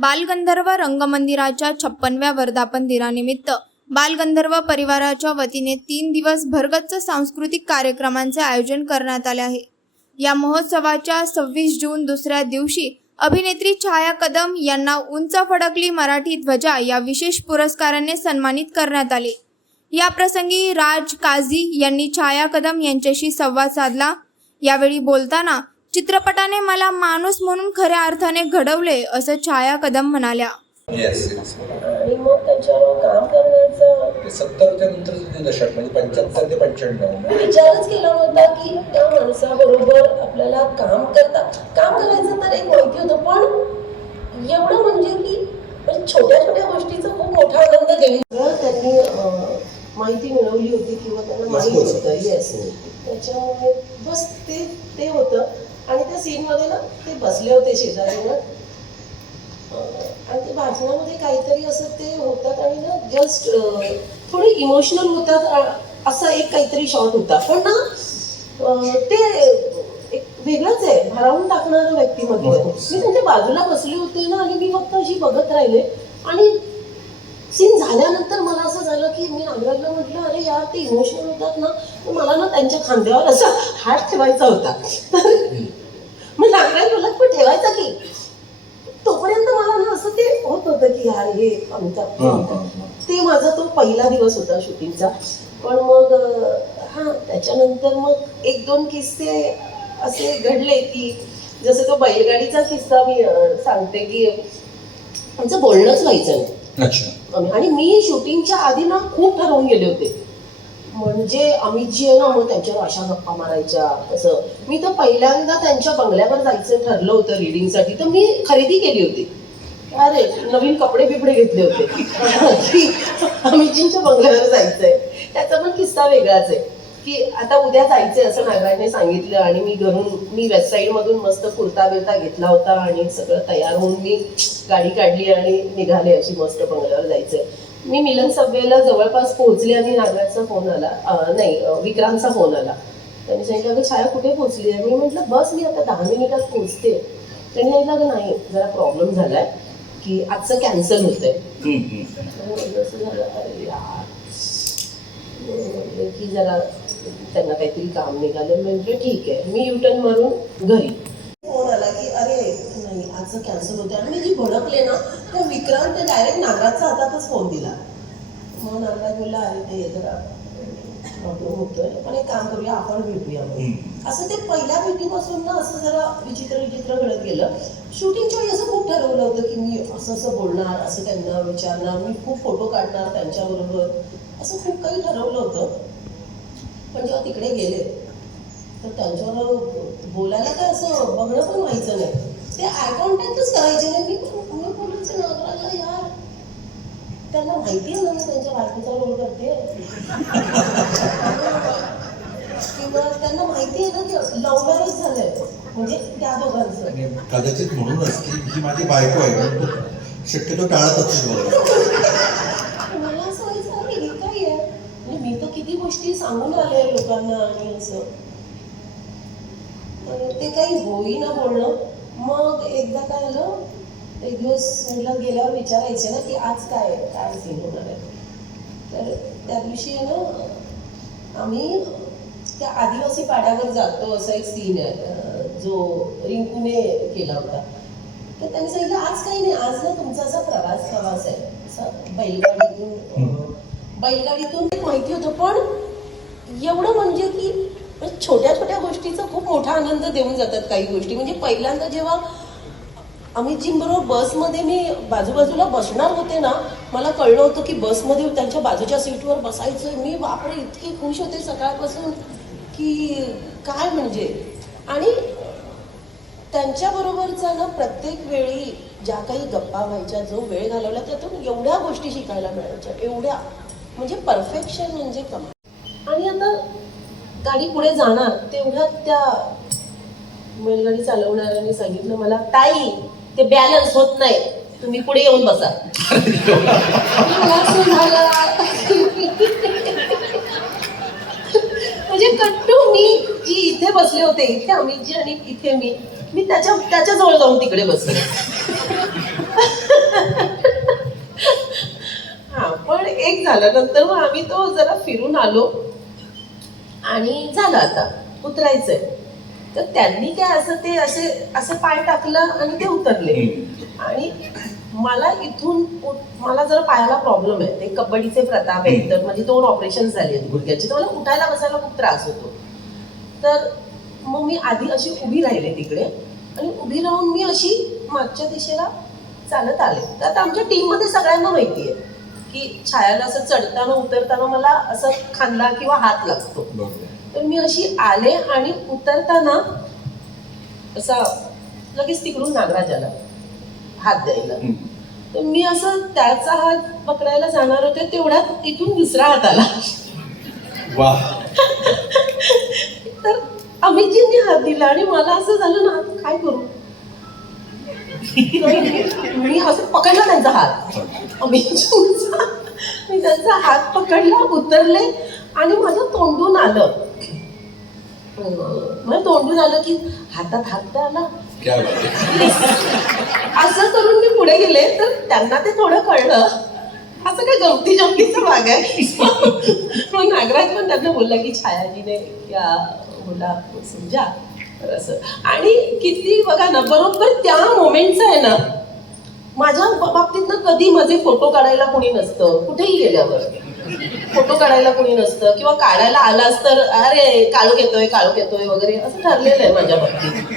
बालगंधर्व रंगमंदिराच्या 56व्या वर्धापन दिनानिमित्त बालगंधर्व परिवाराच्या वतीने 3 दिवस भरगच्च सांस्कृतिक कार्यक्रमांचे आयोजन करण्यात आले आहे। या महोत्सवाच्या 26 जून दुसऱ्या दिवशी अभिनेत्री छाया कदम यांना उंच फडकली मराठी ध्वजा या विशेष पुरस्काराने सन्मानित करण्यात आले। या प्रसंगी राज काझी यांनी छाया कदम यांच्याशी संवाद साधला। यावेळी बोलताना चित्रपटाने मला माणूस म्हणून खऱ्या अर्थाने घडवले असं छाया कदम म्हणाल्या। आणि मग त्याच्यावर काम करण्याचं 70 च्या नंतरचे दशक म्हणजे 75 ते 95 विचारच केला होता की त्या माणसाबरोबर आपल्याला काम करायचं तर एक माहिती होतं, पण एवढं म्हणजे की छोट्या छोट्या गोष्टीचा खूप मोठा आनंद घेऊन त्यांनी माहिती मिळवली होती किंवा त्यांना माहिती होतं। येस, त्याच्यामुळे बस ते होतं। आणि त्या सीनमध्ये ना ते बसले होते शेजारी ना, आणि ते भाषणामध्ये काहीतरी असं ते होतात आणि ना जस्ट थोडे इमोशनल होतात असा एक काहीतरी शॉट होता, पण ना ते एक वेगळंच आहे, भारावून टाकणारं व्यक्तिमत्व आहे। मी त्यांच्या बाजूला बसले होते ना आणि मी फक्त अशी बघत राहिले आणि सीन झाल्यानंतर मला असं झालं की मी नागराजला म्हटलं, अरे यार ते इमोशनल होतात ना, तर मला ना त्यांच्या खांद्यावर असा हात ठेवायचा होता। मग नागराज मला पण ठेवायचा की तोपर्यंत मला ना असं ते होत होतं की यार हे ते माझा तो पहिला दिवस होता शूटिंगचा। पण मग त्याच्यानंतर मग 1-2 किस्से असे घडले की जसं तो बैलगाडीचा किस्सा मी सांगते की आमचं बोलणंच व्हायचं नाही। आणि मी शूटिंगच्या आधी ना खूप ठरवून गेले होते, म्हणजे अमितजी आहे ना मग त्यांच्यावर अशा गप्पा मारायच्या तसं। मी तर पहिल्यांदा त्यांच्या बंगल्यावर जायचं ठरलं होतं रीडिंगसाठी, तर मी खरेदी केली होती, अरे नवीन कपडे बिपडे घेतले होते की अमितजींच्या बंगल्यावर जायचंय। त्याचा पण किस्सा वेगळाच आहे की आता उद्या जायचंय असं नागराजने सांगितलं आणि मी वेस्ट साईड मधून मस्त कुर्ता बिर्ता घेतला होता आणि सगळं तयार होऊन मी गाडी काढली आणि निघाले अशी मस्त बंगल्यावर जायचंय। मी मिलन सबवेला जवळपास पोहोचले आणि नागराजचा फोन आला, विक्रांतचा फोन आला। त्यांनी सांगितलं अगं छाया कुठे पोहोचली आहे? मी म्हटलं बस मी आता 10 मिनिटात पोहोचते। त्यांनी सांगितलं अगं नाही, जरा प्रॉब्लेम झालाय की आजचं कॅन्सल होतंय। असं झालं, अरे यार की जरा त्यांना काहीतरी काम निघालं। म्हणजे ठीक आहे, मी युटर्न मारून घरी फोन आला की अरे नाही आजचं कॅन्सल होतं। आणि मी जी भडकले ना त्या विक्रांत डायरेक्ट नागराजच्या हातातच फोन दिला। मग नागराज बोलला अरे ते जरा प्रॉब्लेम होतोय, पण एक काम करूया आपण भेटूया असं। ते पहिल्या भेटीपासून ना असं जरा विचित्र घडत गेलं। शूटिंगच्या वेळी असं खूप ठरवलं होतं की मी असं बोलणार, असं त्यांना विचारणार, मी खूप फोटो काढणार त्यांच्याबरोबर, असं खूप काही ठरवलं होतं। पण जेव्हा तिकडे गेले तर त्यांच्यावर बोलायला काय असं बघणं पण व्हायचं नाही, ते आय कॉन्टॅक्टच करायचे नाही। मी बोलायचं नागराजला, यार त्यांना माहिती आहे ना मी त्यांच्या बायकोचा रोल करते किंवा त्यांना माहिती आहे ना की लव्ह मॅरेज झालंय म्हणजे त्या दोघांचं। कदाचित म्हणूनच की ही माझी बायको आहे, शक्यतो टाळत असतो। मला असं व्हायचं अरे हे काय आहे, म्हणजे मी तर किती गोष्टी सांगून आले लोकांना आणि असं, तर ते काही होईना बोलणं। मग एकदा काय झालं, एक दिवस म्हटलं गेल्यावर विचारायचे ना की आज काय सीन होणार आहे। तर त्या दिवशी ना आम्ही त्या आदिवासी पाड्यावर जातो असा एक सीन आहे जो रिंकूने केला होता। तर त्यांनी सांगितलं आज काही नाही, आज ना तुमचा असा प्रवास आहे असा बैलगाडीतून एक माहिती होतं, पण एवढं म्हणजे की छोट्या छोट्या गोष्टीचा खूप मोठा आनंद देऊन जातात काही गोष्टी। म्हणजे पहिल्यांदा जेव्हा अमितजींबरोबर बसमध्ये मी बाजूबाजूला बसणार होते ना, मला कळलं होतं की बसमध्ये त्यांच्या बाजूच्या सीटवर बसायचं। मी बापरे इतकी खुश होते सकाळपासून की काय म्हणजे। आणि त्यांच्याबरोबरचा ना प्रत्येक वेळी ज्या काही गप्पा व्हायच्या, जो वेळ घालवला त्यातून एवढ्या गोष्टी शिकायला मिळायच्या, एवढ्या म्हणजे परफेक्शन म्हणजे कमाल। आणि आता गाडी पुढे जाणार तेवढ्यात त्या बैलगाडी चालवणाऱ्याने सांगितलं मला, ताई ते बॅलन्स होत नाही, तुम्ही पुढे येऊन बसा। असं झालं म्हणजे कट्टू मी जी इथे बसले होते, इथे अमितजी आणि इथे मी त्याच्या जवळ जाऊन तिकडे बसले। हा, पण एक झालं. नंतर मग आम्ही तो जरा फिरून आलो आणि झालं आता उतरायचंय. तर त्यांनी काय असं ते असे पाय टाकलं आणि ते उतरले. आणि मला इथून मला जरा पायाला प्रॉब्लेम आहे, ते कबड्डीचे प्रताप आहेत, तर म्हणजे 2 ऑपरेशन झाली आहेत गुडघ्याची, तर मला उठायला बसायला खूप त्रास होतो. तर मग मी आधी अशी उभी राहिले तिकडे आणि उभी राहून मी अशी मागच्या दिशेला चालत आले. तर आता आमच्या टीममध्ये सगळ्यांना माहिती आहे की छायाला असं चढताना उतरताना मला असं खांदा किंवा हात लागतो. तर मी अशी आले आणि उतरताना असा लगेच तिकडून नागराज आला हात द्यायला. तर मी असं त्याचा हात पकडायला जाणार होते, तेवढ्यात इथून दुसरा हात आला. वा. तर अमितजींनी हात दिला आणि मला असं झालं ना, आता काय करू. मी असं पकडला त्यांचा हात, अमितजींचा. मी त्यांचा हात पकडला, उतरले आणि माझं तोंडून आलं. मला तोंडून आलं की हातात हात तर आला. असं करून मी पुढे गेले. तर त्यांना ते थोडं कळलं, असं काय गमती जमतीचा भाग आहे. मग नागराज पण त्यांना बोलला की छायाजीने या मुला समजा, तर असं. आणि किती बघा ना, बरोबर त्या मोमेंटचं आहे ना, माझ्या बाबतीत ना कधी माझे फोटो काढायला कोणी नसतं. कुठेही गेल्यावर फोटो काढायला कोणी नसतं, किंवा काढायला आलास तर अरे काळोख येतोय वगैरे असं ठरलेलं आहे माझ्या बाबतीत.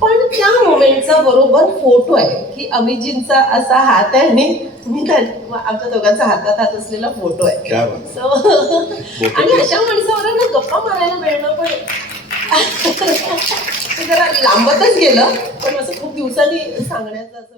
पण त्या मोमेंटचा बरोबर फोटो आहे की अमितजींचा असा हात आहे आणि मी आमच्या दोघांचा हातात हात असलेला फोटो आहे. आणि अशा माणसावर ना गप्पा मारायला मिळणं पण जरा लांबतच गेलं, पण असं खूप दिवसांनी सांगण्याचं असं